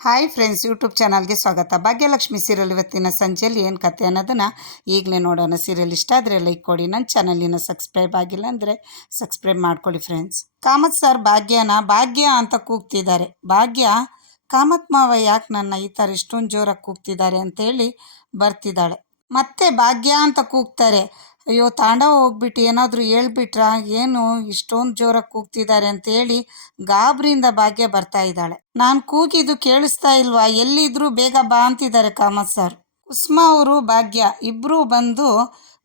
Hi friends, YouTube ಚಾನಲ್ಗೆ ಸ್ವಾಗತ. Bhagyalakshmi serial ಇವತ್ತಿನ ಸಂಜೆಯಲ್ಲಿ ಏನು ಕತೆ ಅನ್ನೋದನ್ನು ಈಗಲೇ ನೋಡೋಣ. ಸೀರಿಯಲ್ ಇಷ್ಟ ಆದರೆ ಲೈಕ್ ಕೊಡಿ. ನನ್ನ ಚಾನಲಿನ ಸಬ್ಸ್ಕ್ರೈಬ್ ಆಗಿಲ್ಲ ಅಂದರೆ ಸಬ್ಸ್ಕ್ರೈಬ್ ಮಾಡ್ಕೊಳ್ಳಿ ಫ್ರೆಂಡ್ಸ್. ಕಾಮತ್ ಸರ್ ಭಾಗ್ಯ ಅಂತ ಕೂಗ್ತಿದ್ದಾರೆ. ಭಾಗ್ಯ, ಕಾಮತ್ ಮಾವ ಯಾಕೆ ನನ್ನ ಈ ಥರ ಇಷ್ಟೊಂದು ಜೋರಾಗಿ ಕೂಗ್ತಿದ್ದಾರೆ ಅಂತೇಳಿ ಬರ್ತಿದ್ದಾಳೆ. ಮತ್ತೆ ಭಾಗ್ಯ ಅಂತ ಕೂಗ್ತಾರೆ. ಅಯ್ಯೋ, ತಾಂಡವ ಹೋಗ್ಬಿಟ್ಟು ಏನಾದರೂ ಹೇಳ್ಬಿಟ್ರಾ, ಏನು ಇಷ್ಟೊಂದು ಜೋರಾಗಿ ಕೂಗ್ತಿದ್ದಾರೆ ಅಂತೇಳಿ ಗಾಬರಿಯಿಂದ ಭಾಗ್ಯ ಬರ್ತಾ ಇದ್ದಾಳೆ. ನಾನು ಕೂಗಿದ್ದು ಕೇಳಿಸ್ತಾ ಇಲ್ವಾ, ಎಲ್ಲಿದ್ರೂ ಬೇಗ ಬಾ ಅಂತಿದ್ದಾರೆ ಕಾಮತ್ ಸರ್. ಕುಸುಮಾ ಅವರು ಭಾಗ್ಯ ಇಬ್ಬರೂ ಬಂದು,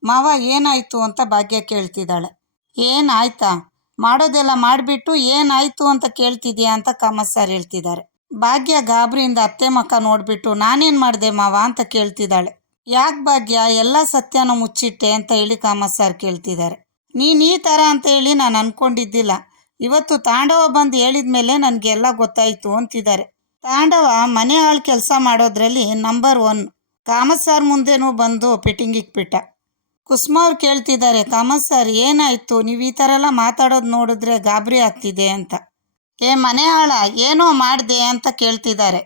ಮಾವ ಏನಾಯ್ತು ಅಂತ ಭಾಗ್ಯ ಕೇಳ್ತಿದ್ದಾಳೆ. ಏನಾಯ್ತಾ, ಮಾಡೋದೆಲ್ಲ ಮಾಡಿಬಿಟ್ಟು ಏನಾಯ್ತು ಅಂತ ಕೇಳ್ತಿದ್ಯಾ ಅಂತ ಕಾಮತ್ ಸರ್ ಹೇಳ್ತಿದ್ದಾರೆ. ಭಾಗ್ಯ ಗಾಬರಿಯಿಂದ ಅತ್ತೆ ಮಕ್ಕ ನೋಡ್ಬಿಟ್ಟು, ನಾನೇನು ಮಾಡಿದೆ ಮಾವ ಅಂತ ಕೇಳ್ತಿದ್ದಾಳೆ. ಯಾಕೆ ಭಾಗ್ಯ, ಎಲ್ಲ ಸತ್ಯನ ಮುಚ್ಚಿಟ್ಟೆ ಅಂತ ಹೇಳಿ ಕಾಮತ್ ಸರ್ ಕೇಳ್ತಿದ್ದಾರೆ. ನೀನು ಈ ಥರ ಅಂತ ಹೇಳಿ ನಾನು ಅಂದ್ಕೊಂಡಿದ್ದಿಲ್ಲ. ಇವತ್ತು ತಾಂಡವ ಬಂದು ಹೇಳಿದ ಮೇಲೆ ನನಗೆಲ್ಲ ಗೊತ್ತಾಯಿತು ಅಂತಿದ್ದಾರೆ. ತಾಂಡವ ಮನೆ ಆಳು ಕೆಲಸ ಮಾಡೋದ್ರಲ್ಲಿ ನಂಬರ್ 1. ಕಾಮತ್ ಸರ್ ಮುಂದೆನೂ ಬಂದು ಫಿಟ್ಟಿಂಗಿಗೆ ಬಿಟ್ಟ. ಕುಸುಮಾ ಅವ್ರು ಕೇಳ್ತಿದ್ದಾರೆ, ಕಾಮತ್ ಸರ್ ಏನಾಯಿತು, ನೀವು ಈ ಥರ ಎಲ್ಲ ಮಾತಾಡೋದು ನೋಡಿದ್ರೆ ಗಾಬರಿ ಆಗ್ತಿದೆ ಅಂತ. ಮನೆ ಆಳ ಏನೋ ಮಾಡಿದೆ ಅಂತ ಕೇಳ್ತಿದ್ದಾರೆ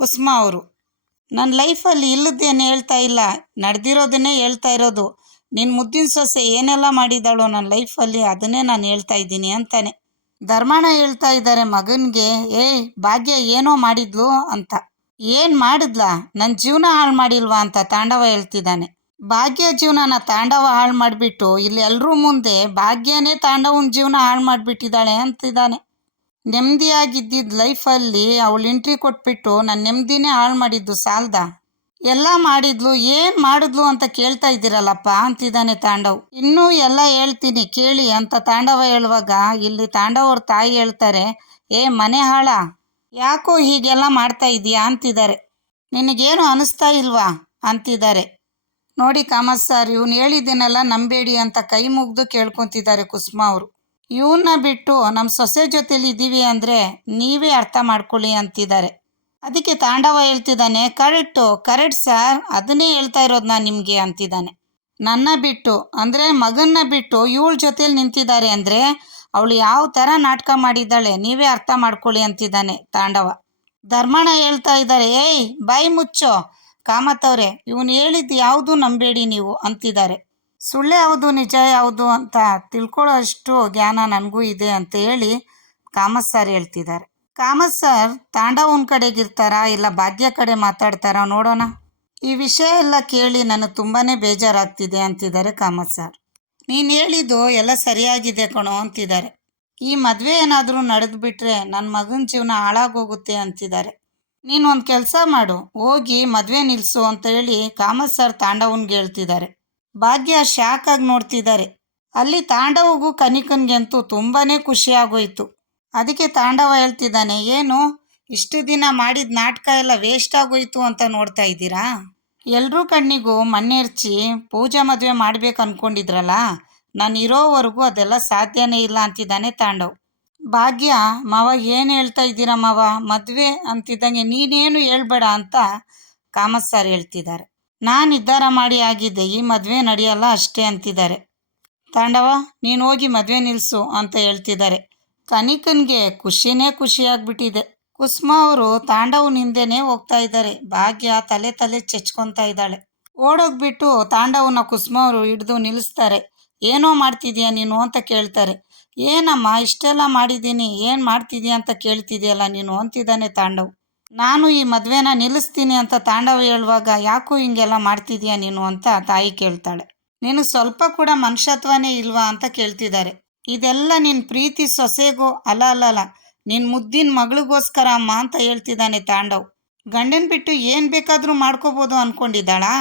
ಕುಸುಮಾ ಅವರು. ನನ್ನ ಲೈಫಲ್ಲಿ ಇಲ್ಲದೇನು ಹೇಳ್ತಾ ಇಲ್ಲ, ನಡೆದಿರೋದನ್ನೇ ಹೇಳ್ತಾ ಇರೋದು. ನಿನ್ನ ಮುದ್ದಿನ ಸೊಸೆ ಏನೆಲ್ಲ ಮಾಡಿದ್ದಾಳೋ ನನ್ನ ಲೈಫಲ್ಲಿ, ಅದನ್ನೇ ನಾನು ಹೇಳ್ತಾ ಇದ್ದೀನಿ ಅಂತಾನೆ. ಧರ್ಮಣ್ಣ ಹೇಳ್ತಾ ಇದ್ದಾರೆ ಮಗನಿಗೆ, ಭಾಗ್ಯ ಏನೋ ಮಾಡಿದ್ಲು ಅಂತ. ಏನು ಮಾಡಿದ್ಲಾ, ನನ್ನ ಜೀವನ ಹಾಳು ಮಾಡಿಲ್ವಾ ಅಂತ ತಾಂಡವ ಹೇಳ್ತಿದ್ದಾನೆ. ಭಾಗ್ಯ ಜೀವನನ ತಾಂಡವ ಹಾಳು ಮಾಡಿಬಿಟ್ಟು ಇಲ್ಲಿ ಎಲ್ಲರೂ ಮುಂದೆ ಭಾಗ್ಯನೇ ತಾಂಡವನ ಜೀವನ ಹಾಳು ಮಾಡಿಬಿಟ್ಟಿದ್ದಾಳೆ ಅಂತಿದ್ದಾನೆ. ನೆಮ್ಮದಿಯಾಗಿದ್ದಿದ್ದ ಲೈಫಲ್ಲಿ ಅವಳು ಎಂಟ್ರಿ ಕೊಟ್ಬಿಟ್ಟು ನನ್ನ ನೆಮ್ಮದಿನೇ ಹಾಳು ಮಾಡಿದ್ದು ಸಾಲ್ದ, ಎಲ್ಲ ಮಾಡಿದ್ಲು, ಏನು ಮಾಡಿದ್ಲು ಅಂತ ಕೇಳ್ತಾ ಇದ್ದೀರಲ್ಲಪ್ಪ ಅಂತಿದ್ದಾನೆ ತಾಂಡವ್. ಇನ್ನೂ ಎಲ್ಲ ಹೇಳ್ತೀನಿ ಕೇಳಿ ಅಂತ ತಾಂಡವ ಹೇಳುವಾಗ ಇಲ್ಲಿ ತಾಂಡವ್ ಅವ್ರ ತಾಯಿ ಹೇಳ್ತಾರೆ, ಮನೆ ಹಾಳ, ಯಾಕೋ ಹೀಗೆಲ್ಲ ಮಾಡ್ತಾ ಇದೀಯಾ ಅಂತಿದ್ದಾರೆ. ನಿನಗೇನು ಅನಿಸ್ತಾ ಇಲ್ವಾ ಅಂತಿದ್ದಾರೆ. ನೋಡಿ ಕಾಮತ್ ಸರ್, ಇವನು ಹೇಳಿದ್ದೇನೆಲ್ಲ ನಂಬೇಡಿ ಅಂತ ಕೈ ಮುಗ್ದು ಕೇಳ್ಕೊತಿದ್ದಾರೆ ಕುಸುಮಾ ಅವರು. ಇವನ್ನ ಬಿಟ್ಟು ನಮ್ಮ ಸೊಸೆ ಜೊತೆಲಿ ಇದ್ದೀವಿ ಅಂದರೆ ನೀವೇ ಅರ್ಥ ಮಾಡ್ಕೊಳ್ಳಿ ಅಂತಿದ್ದಾರೆ. ಅದಕ್ಕೆ ತಾಂಡವ ಹೇಳ್ತಿದ್ದಾನೆ, ಕರೆಕ್ಟ್ ಸರ್, ಅದನ್ನೇ ಹೇಳ್ತಾ ಇರೋದು ನಾನು ನಿಮಗೆ ಅಂತಿದ್ದಾನೆ. ನನ್ನ ಬಿಟ್ಟು ಅಂದರೆ ಮಗನ್ನ ಬಿಟ್ಟು ಇವಳ ಜೊತೇಲಿ ನಿಂತಿದ್ದಾರೆ ಅಂದರೆ ಅವಳು ಯಾವ ಥರ ನಾಟಕ ಮಾಡಿದ್ದಾಳೆ ನೀವೇ ಅರ್ಥ ಮಾಡ್ಕೊಳ್ಳಿ ಅಂತಿದ್ದಾನೆ ತಾಂಡವ. ಧರ್ಮಣ್ಣ ಹೇಳ್ತಾ ಇದ್ದಾರೆ, ಬಾಯಿ ಮುಚ್ಚೋ ಕಾಮತ್ ಅವರೇ, ಇವನು ಹೇಳಿದ್ದು ಯಾವುದು ನಂಬೇಡಿ ನೀವು ಅಂತಿದ್ದಾರೆ. ಸುಳ್ಳು ಯಾವುದು ನಿಜ ಯಾವುದು ಅಂತ ತಿಳ್ಕೊಳ್ಳೋ ಅಷ್ಟು ಜ್ಞಾನ ನನಗೂ ಇದೆ ಅಂತ ಹೇಳಿ ಕಾಮತ್ ಸರ್ ಹೇಳ್ತಿದ್ದಾರೆ. ಕಾಮತ್ ಸರ್ ತಾಂಡವನ ಕಡೆಗಿರ್ತಾರಾ ಇಲ್ಲ ಭಾಗ್ಯ ಕಡೆ ಮಾತಾಡ್ತಾರಾ ನೋಡೋಣ. ಈ ವಿಷಯ ಎಲ್ಲ ಕೇಳಿ ನನಗೆ ತುಂಬಾ ಬೇಜಾರಾಗ್ತಿದೆ ಅಂತಿದ್ದಾರೆ ಕಾಮತ್ ಸರ್. ನೀನು ಹೇಳಿದ್ದು ಎಲ್ಲ ಸರಿಯಾಗಿದೆ ಕಣೋ ಅಂತಿದ್ದಾರೆ. ಈ ಮದುವೆ ಏನಾದರೂ ನಡೆದು ಬಿಟ್ರೆ ನನ್ನ ಮಗನ ಜೀವನ ಹಾಳಾಗೋಗುತ್ತೆ ಅಂತಿದ್ದಾರೆ. ನೀನು ಒಂದು ಕೆಲಸ ಮಾಡು, ಹೋಗಿ ಮದುವೆ ನಿಲ್ಲಿಸು ಅಂತ ಹೇಳಿ ಕಾಮತ್ ಸರ್ ತಾಂಡವನ್ಗೆ ಹೇಳ್ತಿದ್ದಾರೆ. ಭಾಗ್ಯ ಶಾಕ್ ಆಗಿ ನೋಡ್ತಿದ್ದಾರೆ. ಅಲ್ಲಿ ತಾಂಡವಗೂ ಕನಿಕನ್ಗಂತೂ ತುಂಬಾ ಖುಷಿ ಆಗೋಯ್ತು. ಅದಕ್ಕೆ ತಾಂಡವ ಹೇಳ್ತಿದ್ದಾನೆ, ಏನು ಇಷ್ಟು ದಿನ ಮಾಡಿದ ನಾಟಕ ಎಲ್ಲ ವೇಸ್ಟ್ ಆಗೋಯ್ತು ಅಂತ ನೋಡ್ತಾ ಇದ್ದೀರಾ? ಎಲ್ಲರೂ ಕಣ್ಣಿಗೂ ಮಣ್ಣೆರ್ಚಿ ಪೂಜಾ ಮದುವೆ ಮಾಡ್ಬೇಕು ಅಂದ್ಕೊಂಡಿದ್ರಲ್ಲ, ನಾನು ಇರೋವರೆಗೂ ಅದೆಲ್ಲ ಸಾಧ್ಯನೇ ಇಲ್ಲ ಅಂತಿದ್ದಾನೆ ತಾಂಡವ್. ಭಾಗ್ಯ, ಮಾವ ಏನು ಹೇಳ್ತಾ ಇದ್ದೀರಾ ಮಾವ, ಮದುವೆ ಅಂತಿದ್ದಂಗೆ ನೀನೇನು ಹೇಳ್ಬೇಡ ಅಂತ ಕಾಮತ್ ಸರ್ ಹೇಳ್ತಿದ್ದಾರೆ. ನಾನು ನಿರ್ಧಾರ ಮಾಡಿ ಆಗಿದ್ದೆ, ಈ ಮದುವೆ ನಡೆಯಲ್ಲ ಅಷ್ಟೇ ಅಂತಿದ್ದಾರೆ. ತಾಂಡವ, ನೀನು ಹೋಗಿ ಮದುವೆ ನಿಲ್ಲಿಸು ಅಂತ ಹೇಳ್ತಿದ್ದಾರೆ. ಕನಿಕನ್ಗೆ ಖುಷಿಯಾಗ್ಬಿಟ್ಟಿದೆ. ಕುಸುಮಾ ಅವರು ತಾಂಡವನ ಹಿಂದೆನೇ ಹೋಗ್ತಾ ಇದ್ದಾರೆ. ಭಾಗ್ಯ ತಲೆ ಚೆಚ್ಕೊತಾ ಇದ್ದಾಳೆ. ಓಡೋಗ್ಬಿಟ್ಟು ತಾಂಡವನ ಕುಸುಮಾ ಅವರು ಹಿಡಿದು ನಿಲ್ಲಿಸ್ತಾರೆ. ಏನೋ ಮಾಡ್ತಿದ್ಯಾ ನೀನು ಅಂತ ಕೇಳ್ತಾರೆ. ಏನಮ್ಮ ಇಷ್ಟೆಲ್ಲ ಮಾಡಿದ್ದೀನಿ, ಏನು ಮಾಡ್ತಿದ್ಯಾ ಅಂತ ಕೇಳ್ತಿದ್ಯಲ್ಲ ನೀನು ಅಂತಿದ್ದಾನೆ ತಾಂಡವ್. ನಾನು ಈ ಮದುವೆನ ನಿಲ್ಲಿಸ್ತೀನಿ ಅಂತ ತಾಂಡವ ಹೇಳುವಾಗ, ಯಾಕೋ ಹಿಂಗೆಲ್ಲ ಮಾಡ್ತಿದ್ಯಾ ನೀನು ಅಂತ ತಾಯಿ ಕೇಳ್ತಾಳೆ. ನೀನು ಸ್ವಲ್ಪ ಕೂಡ ಮನುಷ್ಯತ್ವನೇ ಇಲ್ವಾ ಅಂತ ಕೇಳ್ತಿದ್ದಾರೆ. ಇದೆಲ್ಲ ನಿನ್ನ ಪ್ರೀತಿ ಸೊಸೆಗೋ ಅಲ್ಲ ನಿನ್ನ ಮುದ್ದಿನ ಮಗಳಿಗೋಸ್ಕರ ಅಮ್ಮ ಅಂತ ಹೇಳ್ತಿದ್ದಾನೆ ತಾಂಡವ್. ಗಂಡನ ಬಿಟ್ಟು ಏನು ಬೇಕಾದರೂ ಮಾಡ್ಕೋಬೋದು ಅಂದ್ಕೊಂಡಿದ್ದಾಳಾ?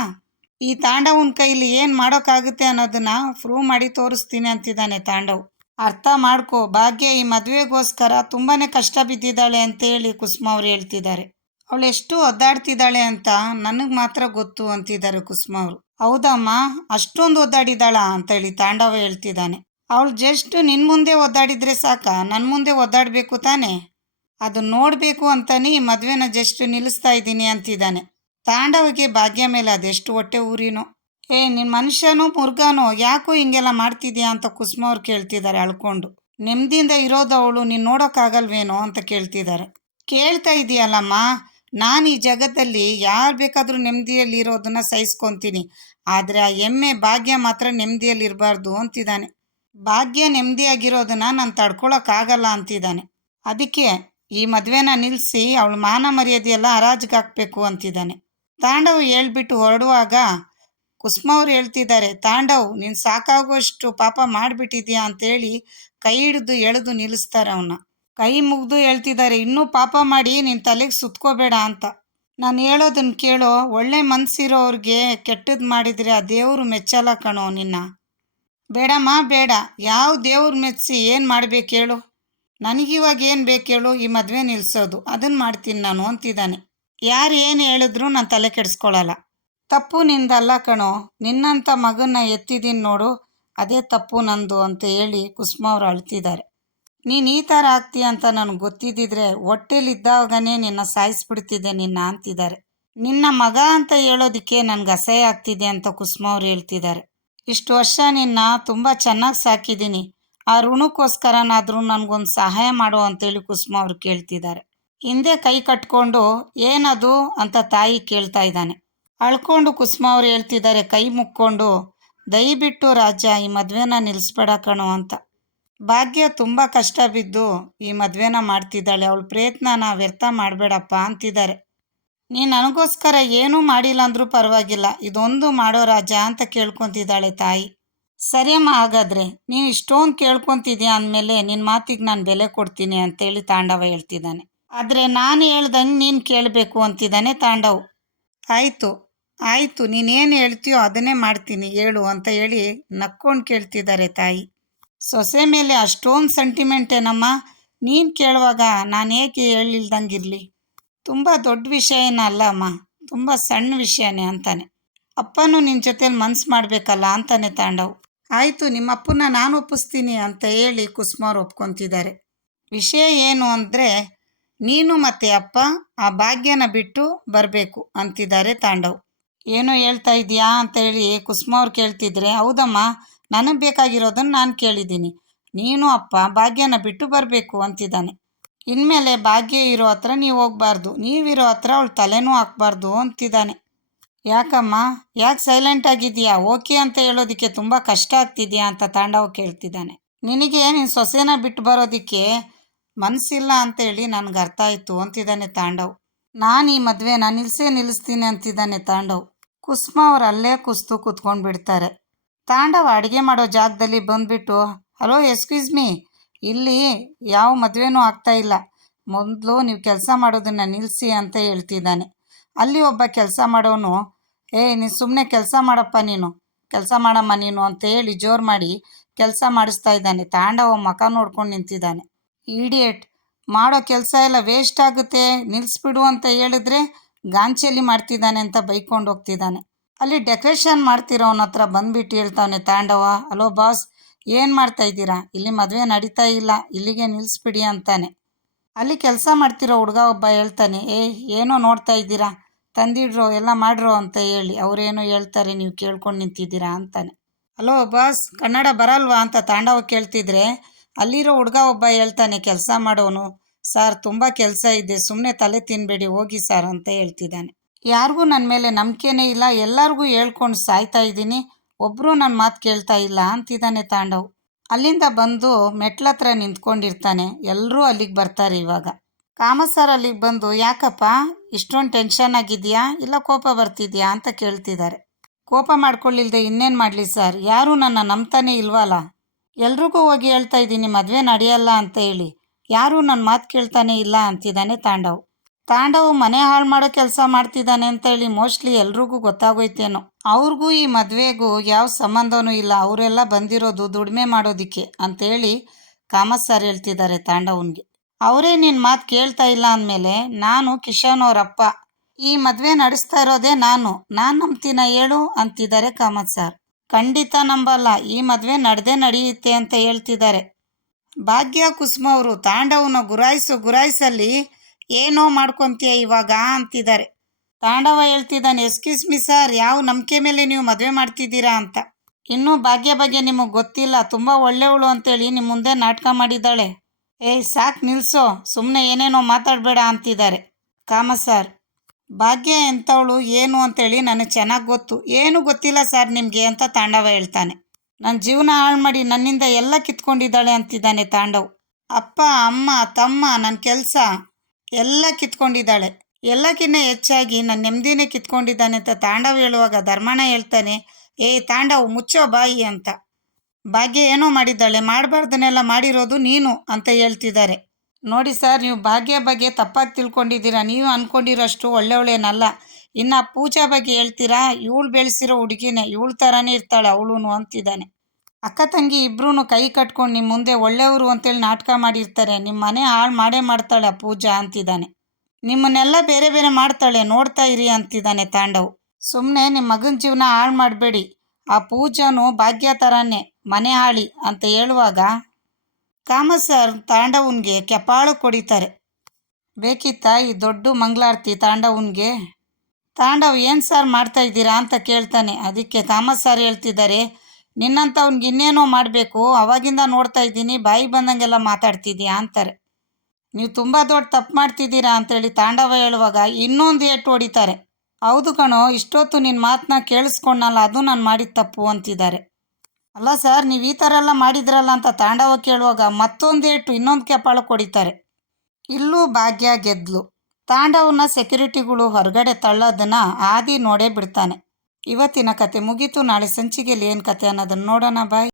ಈ ತಾಂಡವನ ಕೈಲಿ ಏನು ಮಾಡೋಕ್ಕಾಗುತ್ತೆ ಅನ್ನೋದನ್ನ ಪ್ರೂವ್ ಮಾಡಿ ತೋರಿಸ್ತೀನಿ ಅಂತಿದ್ದಾನೆ ತಾಂಡವ್. ಅರ್ಥ ಮಾಡ್ಕೋ, ಭಾಗ್ಯ ಈ ಮದುವೆಗೋಸ್ಕರ ತುಂಬಾ ಕಷ್ಟ ಬಿದ್ದಿದ್ದಾಳೆ ಅಂತೇಳಿ ಕುಸುಮಾ ಅವ್ರು ಹೇಳ್ತಿದ್ದಾರೆ. ಅವಳು ಎಷ್ಟು ಒದ್ದಾಡ್ತಿದ್ದಾಳೆ ಅಂತ ನನಗೆ ಮಾತ್ರ ಗೊತ್ತು ಅಂತಿದ್ದಾರೆ ಕುಸುಮಾ ಅವರು. ಹೌದಮ್ಮ, ಅಷ್ಟೊಂದು ಒದ್ದಾಡಿದಾಳ ಅಂತೇಳಿ ತಾಂಡವ ಹೇಳ್ತಿದ್ದಾನೆ. ಅವಳು ಜಸ್ಟ್ ನಿನ್ನ ಮುಂದೆ ಒದ್ದಾಡಿದ್ರೆ ಸಾಕ, ನನ್ನ ಮುಂದೆ ಒದ್ದಾಡಬೇಕು ತಾನೇ, ಅದು ನೋಡಬೇಕು ಅಂತಾನೆ ಈ ಮದುವೆನ ಜಸ್ಟ್ ನಿಲ್ಲಿಸ್ತಾ ಇದ್ದೀನಿ ಅಂತಿದ್ದಾನೆ. ತಾಂಡವಿಗೆ ಭಾಗ್ಯ ಮೇಲೆ ಅದೆಷ್ಟು ಹೊಟ್ಟೆ ಊರಿನೋ. ನಿನ್ನ ಮನುಷ್ಯನೋ ಮುರುಗಾನೋ ಯಾಕೋ ಹಿಂಗೆಲ್ಲ ಮಾಡ್ತಿದ್ಯಾ ಅಂತ ಕುಸುಮಾ ಅವ್ರು ಕೇಳ್ತಿದ್ದಾರೆ ಅಳ್ಕೊಂಡು. ನೆಮ್ಮದಿಯಿಂದ ಇರೋದು ಅವಳು ನೀನು ನೋಡೋಕ್ಕಾಗಲ್ವೇನೋ ಅಂತ ಕೇಳ್ತಿದ್ದಾರೆ. ಕೇಳ್ತಾ ಇದೆಯಲ್ಲಮ್ಮ, ನಾನು ಈ ಜಗತ್ತಲ್ಲಿ ಯಾರು ಬೇಕಾದರೂ ನೆಮ್ಮದಿಯಲ್ಲಿ ಇರೋದನ್ನು ಸಹಿಸ್ಕೊತೀನಿ, ಆದರೆ ಆ ಎಮ್ಮೆ ಭಾಗ್ಯ ಮಾತ್ರ ನೆಮ್ಮದಿಯಲ್ಲಿ ಇರಬಾರ್ದು ಅಂತಿದ್ದಾನೆ. ಭಾಗ್ಯ ನೆಮ್ಮದಿಯಾಗಿರೋದನ್ನ ನಾನು ತಡ್ಕೊಳಕ್ಕಾಗಲ್ಲ ಅಂತಿದ್ದಾನೆ. ಅದಕ್ಕೆ ಈ ಮದುವೆನ ನಿಲ್ಲಿಸಿ ಅವಳ ಮಾನ ಮರ್ಯಾದೆಯೆಲ್ಲ ಹರಾಜಿಗೆ ಹಾಕಬೇಕು ಅಂತಿದ್ದಾನೆ. ತಾಂಡವ್ ಹೇಳ್ಬಿಟ್ಟು ಹೊರಡುವಾಗ ಕುಸುಮ ಅವ್ರು ಹೇಳ್ತಿದ್ದಾರೆ, ತಾಂಡವ್ ನೀನು ಸಾಕಾಗುವಷ್ಟು ಪಾಪ ಮಾಡಿಬಿಟ್ಟಿದ್ಯಾ ಅಂತೇಳಿ ಕೈ ಹಿಡಿದು ಎಳೆದು ನಿಲ್ಲಿಸ್ತಾರೆ ಅವನ್ನ. ಕೈ ಮುಗಿದು ಹೇಳ್ತಿದ್ದಾರೆ, ಇನ್ನೂ ಪಾಪ ಮಾಡಿ ನಿನ್ನ ತಲೆಗೆ ಸುತ್ಕೋಬೇಡ ಅಂತ. ನಾನು ಹೇಳೋದನ್ನ ಕೇಳೋ, ಒಳ್ಳೆ ಮನಸ್ಸಿರೋರಿಗೆ ಕೆಟ್ಟದ್ದು ಮಾಡಿದರೆ ಆ ದೇವರು ಮೆಚ್ಚಲ್ಲ ಕಣೋ ನಿನ್ನ. ಬೇಡಮ್ಮ ಬೇಡ, ಯಾವ ದೇವ್ರು ಮೆಚ್ಚಿಸಿ ಏನು ಮಾಡಬೇಕು ಹೇಳು? ನನಗಿವಾಗ ಏನು ಬೇಕು ಹೇಳು? ಈ ಮದುವೆ ನಿಲ್ಲಿಸೋದು, ಅದನ್ನು ಮಾಡ್ತೀನಿ ನಾನು ಅಂತಿದ್ದಾನೆ. ಯಾರು ಏನು ಹೇಳಿದ್ರು ನಾನು ತಲೆ ಕೆಡಿಸ್ಕೊಳ್ಳಲ್ಲ. ತಪ್ಪು ನಿಂದಲ್ಲ ಕಣೋ, ನಿನ್ನಂಥ ಮಗನ್ನ ಎತ್ತಿದ್ದೀನಿ ನೋಡು, ಅದೇ ತಪ್ಪು ನಂದು ಅಂತ ಹೇಳಿ ಕುಸುಮ ಅವ್ರು ಅಳ್ತಿದ್ದಾರೆ. ನೀನು ಈ ಥರ ಆಗ್ತೀಯ ಅಂತ ನನಗೆ ಗೊತ್ತಿದ್ದಿದ್ರೆ ಹೊಟ್ಟೆಲಿದ್ದಾಗನೇ ನಿನ್ನ ಸಾಯಿಸ್ಬಿಡ್ತಿದ್ದೆ ನಿನ್ನ ಅಂತಿದ್ದಾರೆ. ನಿನ್ನ ಮಗ ಅಂತ ಹೇಳೋದಕ್ಕೆ ನನಗೆ ಅಸಹ್ಯ ಆಗ್ತಿದೆ ಅಂತ ಕುಸುಮ ಅವ್ರು ಹೇಳ್ತಿದ್ದಾರೆ. ಇಷ್ಟು ವರ್ಷ ನಿನ್ನ ತುಂಬ ಚೆನ್ನಾಗಿ ಸಾಕಿದ್ದೀನಿ, ಆ ಋಣಕ್ಕೋಸ್ಕರನಾದರೂ ನನಗೊಂದು ಸಹಾಯ ಮಾಡು ಅಂತೇಳಿ ಕುಸುಮ ಅವ್ರು ಕೇಳ್ತಿದ್ದಾರೆ. ಹಿಂದೆ ಕೈ ಕಟ್ಕೊಂಡು ಏನದು ಅಂತ ತಾಯಿ ಕೇಳ್ತಾ ಇದ್ದಾನೆ. ಅಳ್ಕೊಂಡು ಕುಸುಮ ಅವ್ರು ಹೇಳ್ತಿದ್ದಾರೆ, ಕೈ ಮುಕ್ಕೊಂಡು, ದಯವಿಟ್ಟು ರಾಜ ಈ ಮದುವೆನ ನಿಲ್ಲಿಸ್ಬೇಡ ಕಣೋ ಅಂತ. ಭಾಗ್ಯ ತುಂಬ ಕಷ್ಟ ಬಿದ್ದು ಈ ಮದುವೆನ ಮಾಡ್ತಿದ್ದಾಳೆ, ಅವಳ ಪ್ರಯತ್ನನ ವ್ಯರ್ಥ ಮಾಡಬೇಡಪ್ಪ ಅಂತಿದ್ದಾರೆ. ನೀನು ನನಗೋಸ್ಕರ ಏನೂ ಮಾಡಿಲ್ಲ ಅಂದರೂ ಪರವಾಗಿಲ್ಲ, ಇದೊಂದು ಮಾಡೋ ರಾಜ ಅಂತ ಕೇಳ್ಕೊತಿದ್ದಾಳೆ ತಾಯಿ. ಸರಿಯಮ್ಮ, ಹಾಗಾದರೆ ನೀನು ಇಷ್ಟೊಂದು ಕೇಳ್ಕೊತಿದ್ಯಾ ಅಂದಮೇಲೆ ನಿನ್ನ ಮಾತಿಗೆ ನಾನು ಬೆಲೆ ಕೊಡ್ತೀನಿ ಅಂತೇಳಿ ತಾಂಡವ ಹೇಳ್ತಿದ್ದಾನೆ. ಆದರೆ ನಾನು ಹೇಳ್ದಂಗೆ ನೀನು ಕೇಳಬೇಕು ಅಂತಿದ್ದಾನೆ ತಾಂಡವ್. ಆಯಿತು ಆಯಿತು, ನೀನೇನು ಹೇಳ್ತೀಯೋ ಅದನ್ನೇ ಮಾಡ್ತೀನಿ ಹೇಳು ಅಂತ ಹೇಳಿ ನಕ್ಕೊಂಡು ಕೇಳ್ತಿದ್ದಾರೆ ತಾಯಿ. ಸೊಸೆ ಮೇಲೆ ಅಷ್ಟೊಂದು ಸೆಂಟಿಮೆಂಟ್ ಏನಮ್ಮ, ನೀನು ಕೇಳುವಾಗ ನಾನು ಹೇಗೆ ಹೇಳಿಲ್ದಂಗಿರಲಿ? ತುಂಬ ದೊಡ್ಡ ವಿಷಯ ಏನಲ್ಲ ಅಮ್ಮ, ತುಂಬ ಸಣ್ಣ ವಿಷಯನೇ ಅಂತಾನೆ. ಅಪ್ಪನೂ ನಿನ್ನ ಜೊತೆಲಿ ಮನ್ಸು ಮಾಡಬೇಕಲ್ಲ ಅಂತಾನೆ ತಾಂಡವ್. ಆಯಿತು, ನಿಮ್ಮ ಅಪ್ಪನ ನಾನು ಒಪ್ಪಿಸ್ತೀನಿ ಅಂತ ಹೇಳಿ ಕುಸುಮ ಅವ್ರು ಒಪ್ಕೊತಿದ್ದಾರೆ. ವಿಷಯ ಏನು ಅಂದರೆ, ನೀನು ಮತ್ತು ಅಪ್ಪ ಆ ಭಾಗ್ಯನ ಬಿಟ್ಟು ಬರಬೇಕು ಅಂತಿದ್ದಾರೆ ತಾಂಡವ್. ಏನು ಹೇಳ್ತಾ ಇದೆಯಾ ಅಂತ ಹೇಳಿ ಕುಸುಮ ಅವ್ರು ಕೇಳ್ತಿದ್ರೆ, ಹೌದಮ್ಮ, ನನಗೆ ಬೇಕಾಗಿರೋದನ್ನು ನಾನು ಕೇಳಿದ್ದೀನಿ, ನೀನು ಅಪ್ಪ ಭಾಗ್ಯನ ಬಿಟ್ಟು ಬರಬೇಕು ಅಂತಿದ್ದಾನೆ. ಇನ್ಮೇಲೆ ಭಾಗ್ಯ ಇರೋ ಹತ್ರ ನೀವು ಹೋಗ್ಬಾರ್ದು, ನೀವಿರೋ ಹತ್ರ ಅವಳು ತಲೆನೂ ಹಾಕ್ಬಾರ್ದು ಅಂತಿದ್ದಾನೆ. ಯಾಕಮ್ಮ, ಯಾಕೆ ಸೈಲೆಂಟ್ ಆಗಿದೆಯಾ? ಓಕೆ ಅಂತ ಹೇಳೋದಕ್ಕೆ ತುಂಬ ಕಷ್ಟ ಆಗ್ತಿದೆಯಾ ಅಂತ ತಾಂಡವ್ ಕೇಳ್ತಿದ್ದಾನೆ. ನಿನಗೆ ನಿನ್ನ ಸೊಸೆನ ಬಿಟ್ಟು ಬರೋದಕ್ಕೆ ಮನಸ್ಸಿಲ್ಲ ಅಂತೇಳಿ ನನಗೆ ಅರ್ಥ ಆಯಿತು ಅಂತಿದ್ದಾನೆ ತಾಂಡವ್. ನಾನು ಈ ಮದುವೆನ ನಿಲ್ಲಿಸ್ತೀನಿ ಅಂತಿದ್ದಾನೆ ತಾಂಡವ್. ಕುಸುಮ ಅವ್ರು ಅಲ್ಲೇ ಕುಸ್ತು ಕೂತ್ಕೊಂಡು ಬಿಡ್ತಾರೆ. ತಾಂಡವ ಅಡುಗೆ ಮಾಡೋ ಜಾಗದಲ್ಲಿ ಬಂದುಬಿಟ್ಟು, ಹಲೋ ಎಕ್ಸ್ಕ್ಯೂಸ್ ಮೀ, ಇಲ್ಲಿ ಯಾವ ಮದುವೆನೂ ಆಗ್ತಾ ಇಲ್ಲ, ಮೊದಲು ನೀವು ಕೆಲಸ ಮಾಡೋದನ್ನು ನಿಲ್ಲಿಸಿ ಅಂತ ಹೇಳ್ತಿದ್ದಾನೆ. ಅಲ್ಲಿ ಒಬ್ಬ ಕೆಲಸ ಮಾಡೋನು, ನೀನು ಸುಮ್ಮನೆ ಕೆಲಸ ಮಾಡಪ್ಪ, ನೀನು ಕೆಲಸ ಮಾಡಮ್ಮ ನೀನು ಅಂತ ಹೇಳಿ ಜೋರು ಮಾಡಿ ಕೆಲಸ ಮಾಡಿಸ್ತಾ ಇದ್ದಾನೆ. ತಾಂಡವ ಮುಖ ನೋಡ್ಕೊಂಡು ನಿಂತಿದ್ದಾನೆ. ಈಡಿಯೇಟ್, ಮಾಡೋ ಕೆಲಸ ಎಲ್ಲ ವೇಸ್ಟ್ ಆಗುತ್ತೆ, ನಿಲ್ಲಿಸ್ಬಿಡು ಅಂತ ಹೇಳಿದ್ರೆ ಗಾಂಚಲಿ ಮಾಡ್ತಿದ್ದಾನೆ ಅಂತ ಬೈಕೊಂಡು ಹೋಗ್ತಿದ್ದಾನೆ. ಅಲ್ಲಿ ಡೆಕೋರೇಷನ್ ಮಾಡ್ತಿರೋವನ ಹತ್ರ ಬಂದ್ಬಿಟ್ಟು ಹೇಳ್ತಾವನೆ ತಾಂಡವ, ಹಲೋ ಬಾಸ್, ಏನು ಮಾಡ್ತಾ ಇದ್ದೀರಾ? ಇಲ್ಲಿ ಮದುವೆ ನಡೀತಾ ಇಲ್ಲ, ಇಲ್ಲಿಗೆ ನಿಲ್ಲಿಸ್ಬಿಡಿ ಅಂತಾನೆ. ಅಲ್ಲಿ ಕೆಲಸ ಮಾಡ್ತಿರೋ ಹುಡುಗ ಒಬ್ಬ ಹೇಳ್ತಾನೆ, ಏನೋ ನೋಡ್ತಾ ಇದ್ದೀರಾ, ತಂದಿಡ್ರೋ ಎಲ್ಲ ಮಾಡ್ರೋ ಅಂತ ಹೇಳಿ ಅವರೇನೋ ಹೇಳ್ತಾರೆ, ನೀವು ಕೇಳ್ಕೊಂಡು ನಿಂತಿದ್ದೀರಾ ಅಂತಾನೆ. ಹಲೋ ಬಾಸ್, ಕನ್ನಡ ಬರಲ್ವಾ ಅಂತ ತಾಂಡವ ಕೇಳ್ತಿದ್ರೆ, ಅಲ್ಲಿರೋ ಹುಡುಗ ಒಬ್ಬ ಹೇಳ್ತಾನೆ, ಕೆಲಸ ಮಾಡೋನು, ಸರ್ ತುಂಬ ಕೆಲಸ ಇದೆ, ಸುಮ್ಮನೆ ತಲೆ ತಿನ್ನಬೇಡಿ ಹೋಗಿ ಸರ್ ಅಂತ ಹೇಳ್ತಿದ್ದಾನೆ. ಯಾರಿಗೂ ನನ್ನ ಮೇಲೆ ನಂಬಿಕೆನೇ ಇಲ್ಲ, ಎಲ್ಲರಿಗೂ ಹೇಳ್ಕೊಂಡು ಸಾಯ್ತಾ ಇದ್ದೀನಿ, ಒಬ್ಬರು ನನ್ನ ಮಾತು ಕೇಳ್ತಾ ಇಲ್ಲ ಅಂತಿದ್ದಾನೆ ತಾಂಡವ್. ಅಲ್ಲಿಂದ ಬಂದು ಮೆಟ್ಲತ್ರ ನಿಂತ್ಕೊಂಡಿರ್ತಾನೆ. ಎಲ್ಲರೂ ಅಲ್ಲಿಗೆ ಬರ್ತಾರೆ. ಇವಾಗ ಕಾಮ ಸರ್ ಅಲ್ಲಿಗೆ ಬಂದು, ಯಾಕಪ್ಪ ಇಷ್ಟೊಂದು ಟೆನ್ಷನ್ ಆಗಿದೆಯಾ, ಇಲ್ಲ ಕೋಪ ಬರ್ತಿದ್ಯಾ ಅಂತ ಕೇಳ್ತಿದ್ದಾರೆ. ಕೋಪ ಮಾಡ್ಕೊಳ್ಳಿಲ್ದೆ ಇನ್ನೇನು ಮಾಡಲಿ ಸರ್, ಯಾರೂ ನನ್ನ ನಂಬ್ತಾನೆ ಇಲ್ವಲ್ಲ, ಎಲ್ರಿಗೂ ಹೋಗಿ ಹೇಳ್ತಾ ಇದ್ದೀನಿ ಮದುವೆ ನಡೆಯಲ್ಲ ಅಂತ ಹೇಳಿ, ಯಾರೂ ನನ್ನ ಮಾತು ಕೇಳ್ತಾನೆ ಇಲ್ಲ ಅಂತಿದ್ದಾನೆ ತಾಂಡವ್. ತಾಂಡವ್ ಮನೆ ಹಾಳು ಮಾಡೋ ಕೆಲಸ ಮಾಡ್ತಿದ್ದಾನೆ ಅಂತ ಹೇಳಿ ಮೋಸ್ಟ್ಲಿ ಎಲ್ರಿಗೂ ಗೊತ್ತಾಗೋಯ್ತೇನೋ. ಅವ್ರಿಗೂ ಈ ಮದುವೆಗೂ ಯಾವ ಸಂಬಂಧನೂ ಇಲ್ಲ, ಅವರೆಲ್ಲ ಬಂದಿರೋದು ದುಡಿಮೆ ಮಾಡೋದಕ್ಕೆ ಅಂತೇಳಿ ಕಾಮತ್ ಸರ್ ಹೇಳ್ತಿದ್ದಾರೆ ತಾಂಡವನ್ಗೆ. ಅವರೇ ನಿನ್ನ ಮಾತು ಕೇಳ್ತಾ ಇಲ್ಲ ಅಂದಮೇಲೆ ನಾನು ಕಿಶನ್ ಅವರಪ್ಪ, ಈ ಮದುವೆ ನಡೆಸ್ತಾ ಇರೋದೇ ನಾನು ನಂಬ್ತೀನ ಹೇಳು ಅಂತಿದ್ದಾರೆ ಕಾಮತ್ ಸರ್. ಖಂಡಿತ ನಂಬಲ್ಲ, ಈ ಮದುವೆ ನಡೆಯುತ್ತೆ ಅಂತ ಹೇಳ್ತಿದ್ದಾರೆ. ಭಾಗ್ಯ ಕುಸುಮ ಅವರು ತಾಂಡವನ ಗುರಾಯಿಸಲ್ಲಿ ಏನೋ ಮಾಡ್ಕೊತೀಯ ಇವಾಗ ಅಂತಿದ್ದಾರೆ. ತಾಂಡವ ಹೇಳ್ತಿದ್ದಾನೆ, ಎಕ್ಸ್ಕ್ಯೂಸ್ ಮಿ ಸರ್, ಯಾವ ನಂಬಿಕೆ ಮೇಲೆ ನೀವು ಮದುವೆ ಮಾಡ್ತಿದ್ದೀರಾ ಅಂತ. ಇನ್ನೂ ಭಾಗ್ಯ ಬಗ್ಗೆ ನಿಮಗೆ ಗೊತ್ತಿಲ್ಲ, ತುಂಬ ಒಳ್ಳೆಯವಳು ಅಂತೇಳಿ ನಿಮ್ಮ ಮುಂದೆ ನಾಟಕ ಮಾಡಿದ್ದಾಳೆ. ಏಯ್ ಸಾಕು ನಿಲ್ಲಿಸೋ, ಸುಮ್ಮನೆ ಏನೇನೋ ಮಾತಾಡಬೇಡ ಅಂತಿದ್ದಾರೆ. ಕಾಮ ಸರ್, ಭಾಗ್ಯ ಎಂಥವಳು ಏನು ಅಂತೇಳಿ ನನಗೆ ಚೆನ್ನಾಗಿ ಗೊತ್ತು. ಏನೂ ಗೊತ್ತಿಲ್ಲ ಸರ್ ನಿಮಗೆ ಅಂತ ತಾಂಡವ ಹೇಳ್ತಾನೆ. ನನ್ನ ಜೀವನ ಹಾಳು ಮಾಡಿ ನನ್ನಿಂದ ಎಲ್ಲ ಕಿತ್ಕೊಂಡಿದ್ದಾಳೆ ಅಂತಿದ್ದಾನೆ ತಾಂಡವ್. ಅಪ್ಪ ಅಮ್ಮ ತಮ್ಮ ನನ್ನ ಕೆಲಸ ಎಲ್ಲ ಕಿತ್ಕೊಂಡಿದ್ದಾಳೆ. ಎಲ್ಲಕ್ಕಿಂತ ಹೆಚ್ಚಾಗಿ ನನ್ನ ನೆಮ್ಮದಿನೇ ಕಿತ್ಕೊಂಡಿದ್ದಾನೆ ಅಂತ ತಾಂಡವ್ ಹೇಳುವಾಗ ಧರ್ಮಣ್ಣ ಹೇಳ್ತಾನೆ, ತಾಂಡವ್ ಮುಚ್ಚೋ ಬಾಯಿ ಅಂತ. ಭಾಗ್ಯ ಏನೋ ಮಾಡಿದ್ದಾಳೆ, ಮಾಡಬಾರ್ದನ್ನೆಲ್ಲ ಮಾಡಿರೋದು ನೀನು ಅಂತ ಹೇಳ್ತಿದ್ದಾರೆ. ನೋಡಿ ಸರ್, ನೀವು ಭಾಗ್ಯ ಬಗ್ಗೆ ತಪ್ಪಾಗಿ ತಿಳ್ಕೊಂಡಿದ್ದೀರಾ. ನೀವು ಅಂದ್ಕೊಂಡಿರೋಷ್ಟು ಒಳ್ಳೆಯವಳೇನಲ್ಲ. ಇನ್ನು ಪೂಜಾ ಬಗ್ಗೆ ಹೇಳ್ತೀರಾ, ಇವಳು ಬೆಳೆಸಿರೋ ಹುಡುಗಿನೇ, ಇವಳ ಥರನೇ ಇರ್ತಾಳೆ ಅವಳು ಅಂತಿದ್ದಾನೆ. ಅಕ್ಕ ತಂಗಿ ಇಬ್ಬರೂ ಕೈ ಕಟ್ಕೊಂಡು ನಿಮ್ಮ ಮುಂದೆ ಒಳ್ಳೆಯವರು ಅಂತೇಳಿ ನಾಟಕ ಮಾಡಿರ್ತಾರೆ. ನಿಮ್ಮ ಮನೆ ಹಾಳು ಮಾಡೇ ಮಾಡ್ತಾಳೆ ಆ ಪೂಜಾ ಅಂತಿದ್ದಾನೆ. ನಿಮ್ಮನ್ನೆಲ್ಲ ಬೇರೆ ಬೇರೆ ಮಾಡ್ತಾಳೆ, ನೋಡ್ತಾ ಇರಿ ಅಂತಿದ್ದಾನೆ ತಾಂಡವ್. ಸುಮ್ಮನೆ ನಿಮ್ಮ ಮಗನ ಜೀವನ ಹಾಳು ಮಾಡಬೇಡಿ, ಆ ಪೂಜಾನು ಭಾಗ್ಯ ಥರನೇ ಮನೆ ಹಾಳಿ ಅಂತ ಹೇಳುವಾಗ ಕಾಮ ಸರ್ ತಾಂಡವನ್ಗೆ ಕೆಪಾಳು ಕೊಡಿತಾರೆ. ಬೇಕಿತ್ತಾ ಈ ದೊಡ್ಡ ಮಂಗಳಾರತಿ ತಾಂಡವನ್ಗೆ? ತಾಂಡವ್ ಏನು ಸರ್ ಮಾಡ್ತಾ ಇದ್ದೀರಾ ಅಂತ ಕೇಳ್ತಾನೆ. ಅದಕ್ಕೆ ಕಾಮ ಸರ್ ಹೇಳ್ತಿದ್ದಾರೆ, ನಿನ್ನಂಥವ್ನಿಗೆ ಇನ್ನೇನೋ ಮಾಡಬೇಕು, ಅವಾಗಿಂದ ನೋಡ್ತಾ ಇದ್ದೀನಿ ಬಾಯಿ ಬಂದಂಗೆಲ್ಲ ಮಾತಾಡ್ತಿದ್ದೀಯಾ ಅಂತಾರೆ. ನೀವು ತುಂಬ ದೊಡ್ಡ ತಪ್ಪು ಮಾಡ್ತಿದ್ದೀರಾ ಅಂತೇಳಿ ತಾಂಡವ ಹೇಳುವಾಗ ಇನ್ನೊಂದು ಏಟು ಹೊಡಿತಾರೆ. ಹೌದು ಕಣೋ, ಇಷ್ಟೊತ್ತು ನಿನ್ನ ಮಾತನ್ನ ಕೇಳಿಸ್ಕೊಂಡಲ್ಲ, ಅದು ನಾನು ಮಾಡಿದ ತಪ್ಪು ಅಂತಿದ್ದಾರೆ. ಅಲ್ಲ ಸರ್, ನೀವು ಈ ಥರ ಎಲ್ಲ ಮಾಡಿದ್ರಲ್ಲ ಅಂತ ತಾಂಡವ ಕೇಳುವಾಗ ಮತ್ತೊಂದು ಏಟು ಇನ್ನೊಂದು ಕೆಪಾಳು ಕೊಡಿತಾರೆ. ಇಲ್ಲೂ ಭಾಗ್ಯ ಗೆದ್ಲು. ತಾಂಡವನ ಸೆಕ್ಯೂರಿಟಿಗಳು ಹೊರಗಡೆ ತಳ್ಳೋದನ್ನು ಆದಿ ನೋಡೇ ಬಿಡ್ತಾನೆ. ಇವತ್ತಿನ ಕತೆ ಮುಗೀತು. ನಾಳೆ ಸಂಚಿಕೆಯಲ್ಲಿ ಏನು ಕತೆ ಅನ್ನೋದನ್ನು ನೋಡೋಣ. ಬಾಯ್.